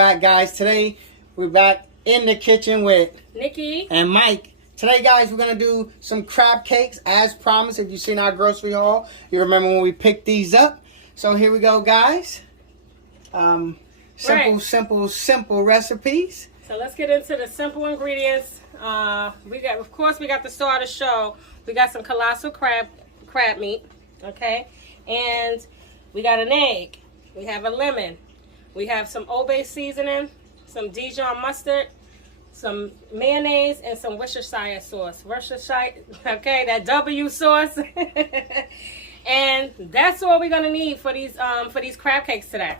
back, guys. Today we're back in the kitchen with Nikki and Mike. Today, guys, we're gonna do some crab cakes as promised. If you've seen our grocery haul, you remember when we picked these up. So here we go, guys. Simple recipes. So let's get into the simple ingredients. We got the star of the show. We got some Collasal crab meat, okay, and we got an egg. We have a lemon. We have some Old Bay seasoning, some Dijon mustard, some mayonnaise, and some worchershire sauce. Worcestershire, okay, that W sauce. And that's all we're gonna need for these crab cakes today.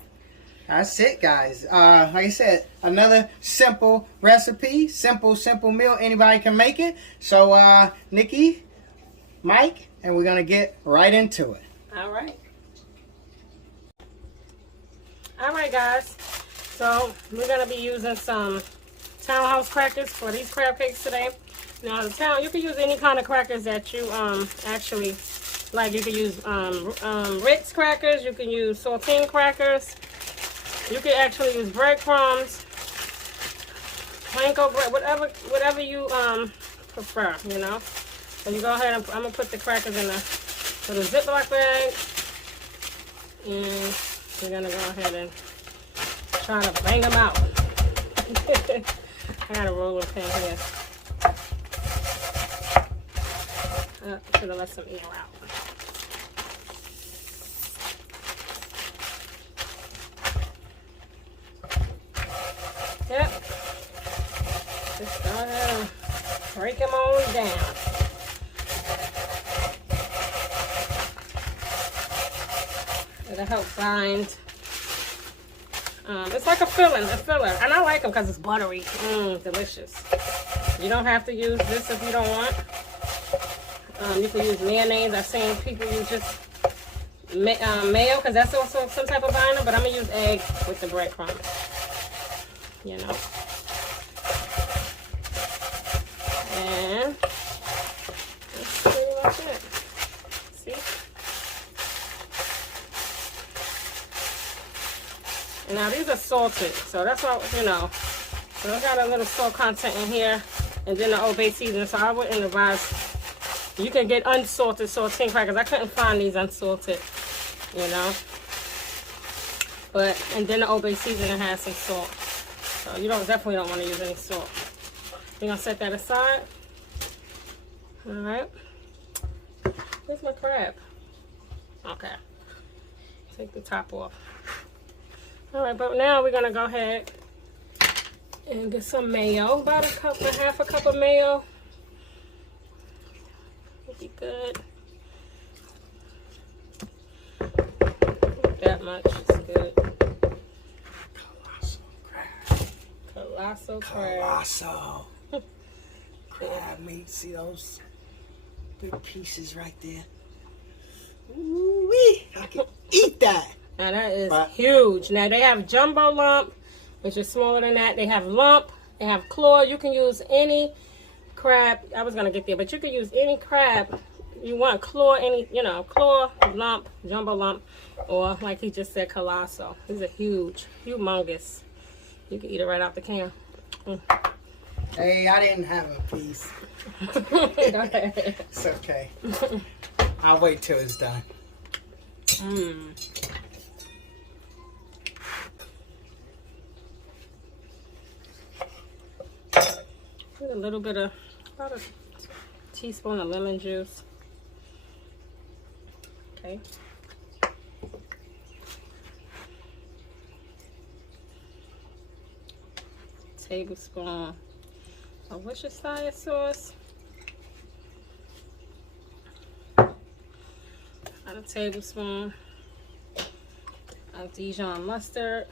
That's it, guys. Like I said, another simple recipe, simple meal. Anybody can make it. So, Nikki, Mike, and we're gonna get right into it. All right. All right, guys. So we're gonna be using some Townhouse crackers for these crab cakes today. Now, you can use any kind of crackers that you actually like. You can use Ritz crackers. You can use saltine crackers. You can actually use breadcrumbs, panko bread, whatever you prefer. You know. So you go ahead and I'm gonna put the crackers in the little Ziploc bag, and we're gonna go ahead and try to bang them out. I got a rolling pin here. Should have let some air out. Yep. Just go ahead and break them on down. It'll help bind. It's like a filler, and I like them because it's buttery. Delicious. You don't have to use this if you don't want. You can use mayonnaise. I've seen people use just mayo because that's also some type of binder, but I'm going to use egg with the breadcrumbs. You know. And that's pretty much it. See? And now these are salted, so that's what, you know. So I got a little salt content in here, and then the Old Bay seasoning. So I wouldn't advise. You can get unsalted saltine crackers. I couldn't find these unsalted, you know. And then the Old Bay seasoning has some salt, so you definitely don't want to use any salt. We're gonna set that aside. All right. Where's my crab? Okay. Take the top off. All right, but now we're gonna go ahead and get some mayo. About half a cup of mayo. Would be good. That much is good. Collasal crab. Collasal crab meat. See those big pieces right there? Ooh-wee! I can eat that. Now that is huge. Now they have jumbo lump, which is smaller than that. They have lump. They have claw. You can use any crab. I was gonna get there, but you can use any crab you want. Claw, claw, lump, jumbo lump, or like he just said, Collasal. These are huge, humongous. You can eat it right out the can. Hey, I didn't have a piece. Go ahead. It's okay. I'll wait till it's done. Put a little bit of, about a teaspoon of lemon juice. Okay. Tablespoon of Worcestershire sauce. About a tablespoon of Dijon mustard.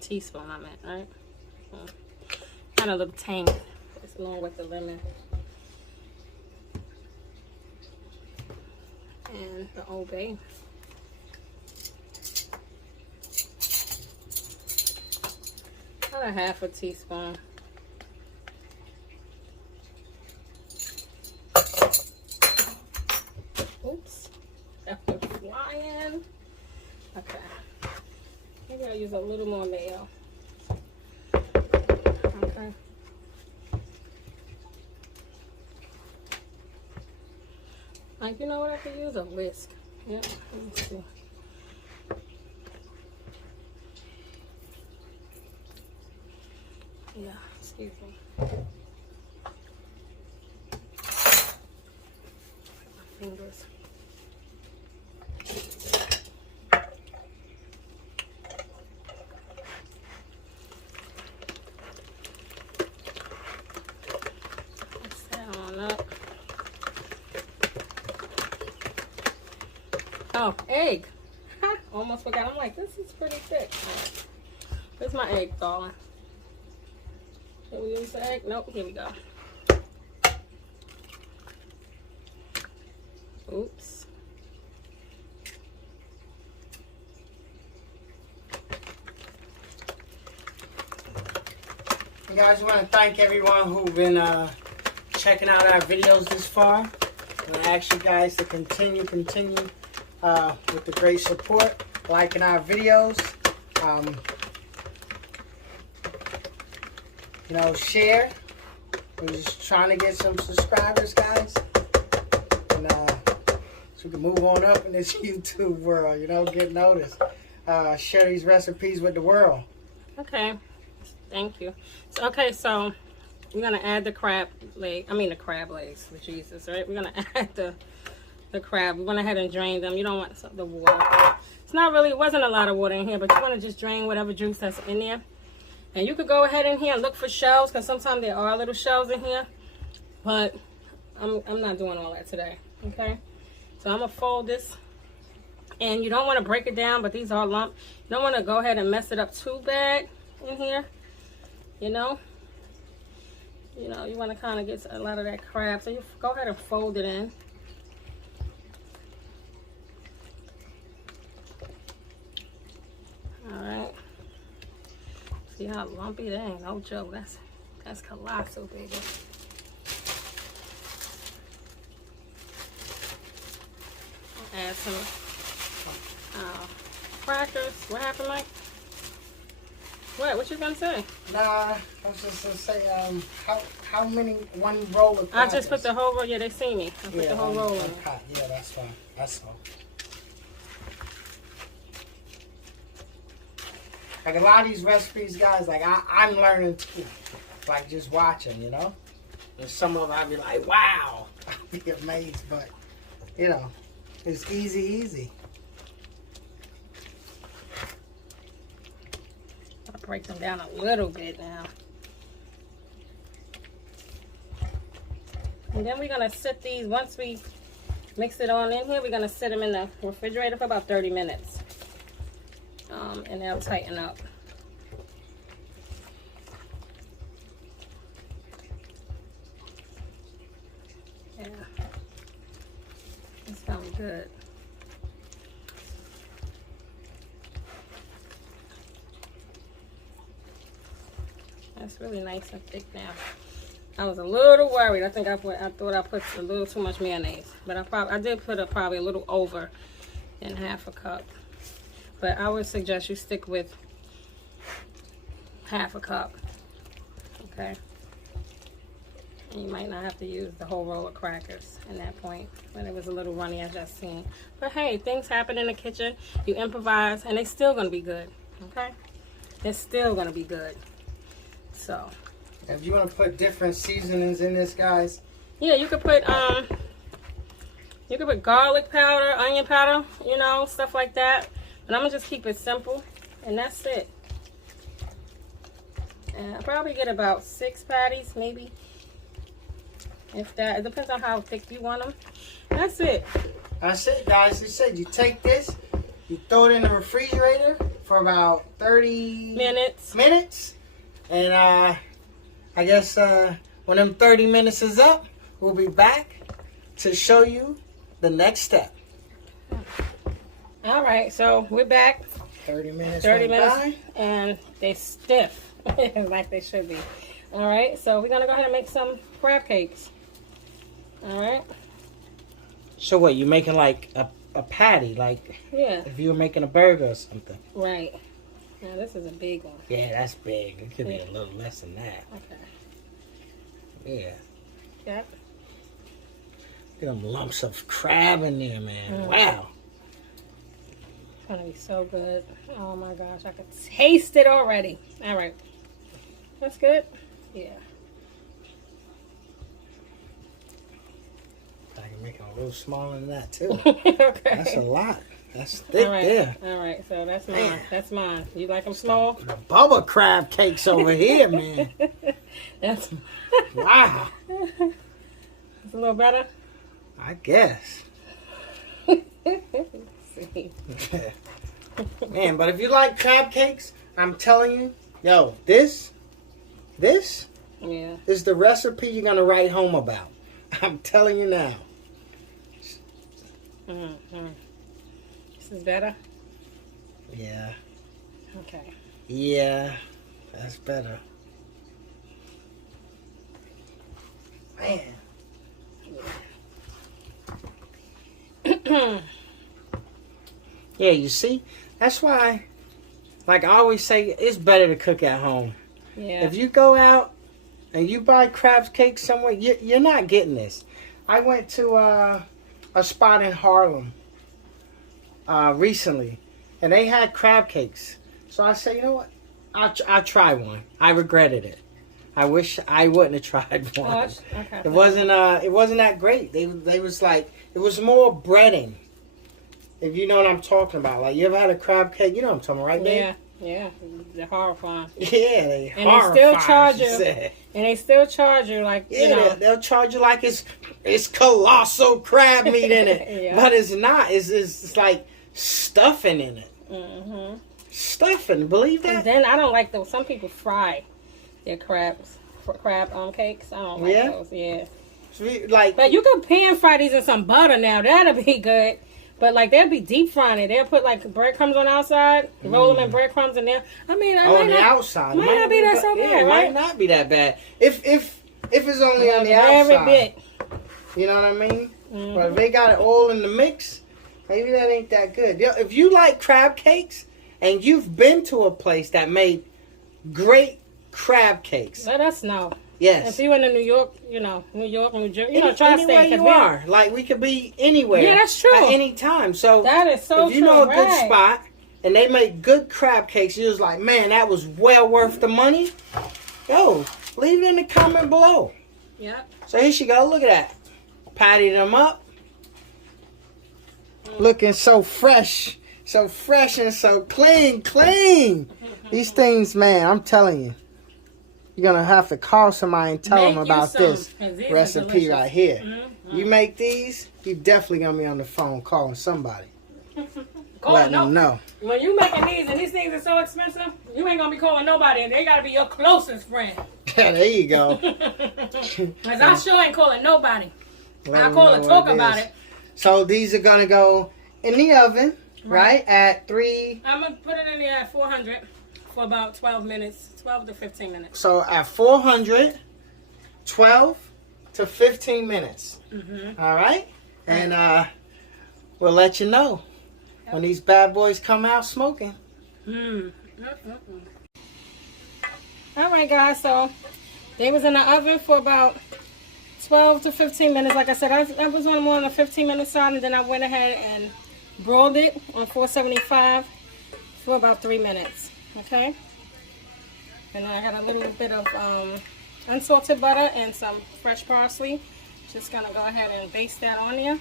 Teaspoon, I meant, right? Kind of a little tang, just along with the lemon and the Old Bay. About a half a teaspoon. Oops, that went flying. Okay. Maybe I'll use a little more mayo. Okay. Like, you know what? I could use a whisk. Yep. Let me see. Yeah, excuse me. My fingers. Mix that on up. Oh, egg. Almost forgot. I'm like, this is pretty thick. Right. Where's my egg, darling? Can we use the egg? Nope. Here we go. Oops. You guys, want to thank everyone who've been checking out our videos this far. And I ask you guys to continue with the great support, liking our videos. You know, share. We're just trying to get some subscribers, guys. And so we can move on up in this YouTube world, you know, get noticed. Share these recipes with the world. Okay. Thank you. So, okay, so we're going to add the crab legs, Jesus, right? We're going to add the crab. We went ahead and drained them. You don't want the water. It wasn't a lot of water in here, but you want to just drain whatever juice that's in there. And you could go ahead in here and look for shells, because sometimes there are little shells in here. But I'm not doing all that today, okay? So I'm going to fold this. And you don't want to break it down, but these are lumped. You don't want to go ahead and mess it up too bad in here, you know? You know, you want to kind of get a lot of that crab. So you go ahead and fold it in. Alright. See how lumpy? That ain't no joke. That's colossal, baby. Add some crackers. What happened, Mike? What you gonna say? Nah, I was just gonna say, how many, one roll of crackers? I just put the whole roll. Yeah, they see me. I put the whole roll in. Yeah, that's fine. That's all. Like a lot of these recipes, guys, like I'm learning too. Like just watching, you know? And some of them I'd be like, wow. I'd be amazed, but, you know, it's easy. I'll break them down a little bit now. And then we're going to sit these, once we mix it on in here, we're going to sit them in the refrigerator for about 30 minutes. And they'll tighten up. Yeah. It sounds good. That's really nice and thick now. I was a little worried. I thought I put a little too much mayonnaise, but I did put probably a little over in half a cup. But I would suggest you stick with half a cup, okay? And you might not have to use the whole roll of crackers in that point, when it was a little runny, as just seen. But hey, things happen in the kitchen. You improvise, and they're still gonna be good, okay? They're still gonna be good. So. If you want to put different seasonings in this, guys. Yeah, you could put garlic powder, onion powder, you know, stuff like that. But I'm gonna just keep it simple, and that's it. And I'll probably get about 6 patties, maybe. If that, it depends on how thick you want them. That's it. That's it, guys. They said you take this, you throw it in the refrigerator for about 30 minutes. And I guess when them 30 minutes is up, we'll be back to show you the next step. All right, so we're back. 30 minutes. 30 minutes, and they stiff like they should be. All right, so we're gonna go ahead and make some crab cakes. All right. So what? You making like a patty, like yeah, if you were making a burger or something? Right. Now this is a big one. Yeah, that's big. It could be a little less than that. Okay. Yeah. Yep. Get them lumps of crab in there, man. Wow. It's gonna be so good. Oh my gosh, I can taste it already. All right. That's good. Yeah. I can make them a little smaller than that too. Okay. That's a lot. That's thick there. All right, so that's mine. Man. That's mine. You like them small? The bubba crab cakes over here, man. That's Wow. it's a little better. I guess. See. Man, but if you like crab cakes, I'm telling you, yo, this Yeah. is the recipe you're gonna write home about. I'm telling you now. This is better. Yeah. Okay. Yeah. That's better. Man. Yeah, you see? That's why, like I always say, it's better to cook at home. Yeah. If you go out and you buy crab cakes somewhere, you're not getting this. I went to a spot in Harlem recently, and they had crab cakes. So I said, you know what? I'll try one. I regretted it. I wish I wouldn't have tried one. Oh, okay. It wasn't that great. They was like, it was more breading. If you know what I'm talking about. Like, you ever had a crab cake? You know what I'm talking about, right, babe? Yeah. They're horrifying. Yeah, they And horrifying, they still charge she you. said. And they still charge you like, Yeah, you know. they'll charge you like it's Collasal crab meat in it. Yeah. But it's not. It's like stuffing in it. Mm-hmm. Stuffing. Believe And that? then I don't like those. Some people fry their crab cakes. I don't like those. Yeah. Like, But you could pan fry these in some butter now. That'll be good. But like they'll be deep frying it. They'll put like breadcrumbs on the outside, roll them in breadcrumbs in there. I mean, on the outside. Might not be that so bad, It right? might not be that bad. If it's only on the Every outside. bit. You know what I mean? Mm-hmm. But if they got it all in the mix, maybe that ain't that good. If you like crab cakes and you've been to a place that made great crab cakes, Let us know. yes. If you in New York, New Jersey, Anywhere tri-state. you are. Like, we could be anywhere. Yeah, that's true. At any time. So That is so if you true, know a good right. spot and they make good crab cakes, you was like, man, that was well worth the money. Yo, leave it in the comment below. Yep. So here she go. Look at that. Patty them up. Looking so fresh. So fresh and so clean. These things, man, I'm telling you. You're going to have to call somebody and tell them about this recipe right here. Mm-hmm. You make these, you definitely going to be on the phone calling somebody. Letting them know. When you making these and these things are so expensive, you ain't gonna be calling nobody, and they gotta be your closest friend. There you go. Cause I sure ain't calling nobody. Let I'll call them and know talk what it about is. it. So these are going to go in the oven, right? At 3. I'm gonna put it in there at 400 for about 12 minutes, 12 to 15 minutes. So at 400, 12 to 15 minutes. Mm-hmm. All right? And we'll let you know when these bad boys come out smoking. All right, guys. So they was in the oven for about 12 to 15 minutes. Like I said, I was on more on the 15-minute side, and then I went ahead and broiled it on 475 for about 3 minutes. Okay. And I got a little bit of unsalted butter and some fresh parsley. Just gonna go ahead and baste that on there.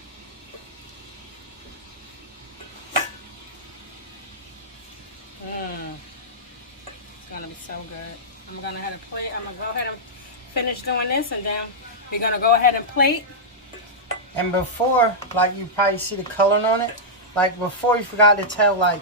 It's gonna be so good. I'm gonna go ahead and finish doing this, and then we're gonna go ahead and plate. And before, like, you probably see the coloring on it. Like, before, you forgot to tell, like,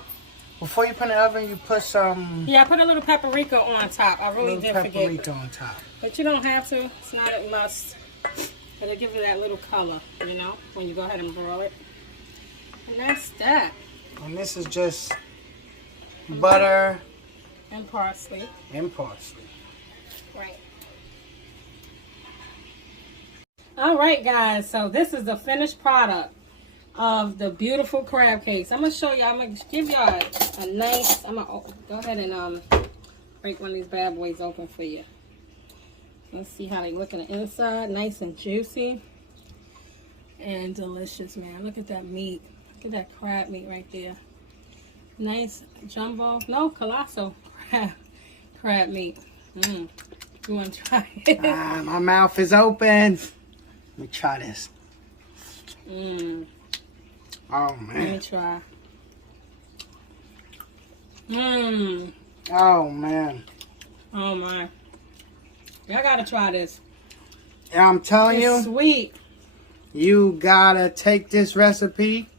before you put in the oven, you put some... Yeah, I put a little paprika on top. I really did forget. Paprika on top. But you don't have to. It's not a must. But it'll give you that little color, when you go ahead and broil it. And that's that. And this is just butter And parsley. and parsley. Right. All right, guys. So this is the finished product. of the beautiful crab cakes. I'm gonna show you. I'm gonna give y'all a nice. I'm gonna go ahead and break one of these bad boys open for you. Let's see how they look on the inside. Nice and juicy and delicious, man. Look at that meat. Look at that crab meat right there. Nice jumbo. No, Collasal crab meat. You want to try it? My mouth is open. Let me try this. Oh, man. Let me try. Oh, man. Oh, my. Y'all gotta try this. I'm telling It's you, sweet. you gotta take this recipe.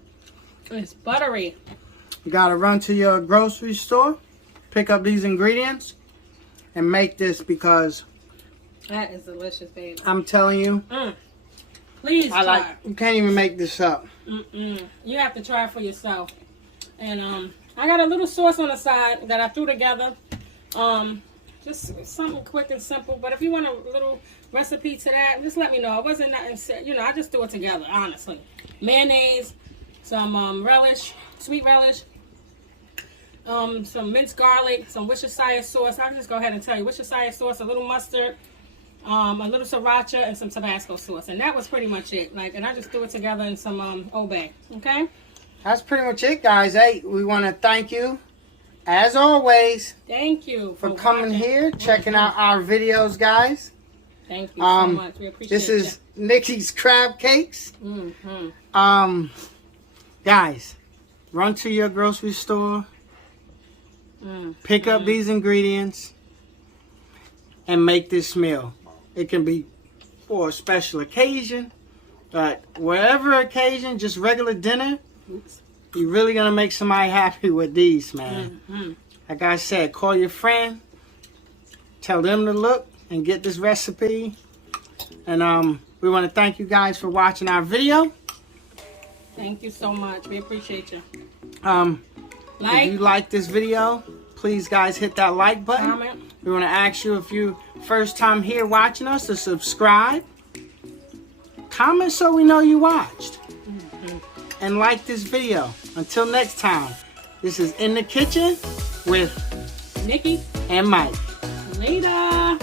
It's buttery. You gotta run to your grocery store, pick up these ingredients, and make this because That is delicious, baby. I'm telling you, Please try it. You can't even make this up. You have to try it for yourself. And I got a little sauce on the side that I threw together. Just something quick and simple. But if you want a little recipe to that, just let me know. It wasn't nothing, I just threw it together, honestly. Mayonnaise, some relish, sweet relish, some minced garlic, some worcestershire sauce. I'll just go ahead and tell you. Worcestershire sauce, a little mustard, a little sriracha, and some Tabasco sauce. And that was pretty much it. And I just threw it together in some Old Bay. Okay? That's pretty much it, guys. Hey, we want to thank you, as always, Thank you for coming here, checking out our videos, guys. Thank you so much. We appreciate it. This is Nikki's Crab Cakes. Guys, run to your grocery store, pick up these ingredients, and make this meal. It can be for a special occasion, but whatever occasion, just regular dinner, you're really going to make somebody happy with these, man. Like I said, call your friend, tell them to look and get this recipe. And we want to thank you guys for watching our video. Thank you so much. We appreciate you. If you like this video, please, guys, hit that like button. Comment. We want to ask you, if you first time here watching us, to subscribe. Comment so we know you watched. And like this video. Until next time, this is In the Kitchen with Nikki and Mike. Later.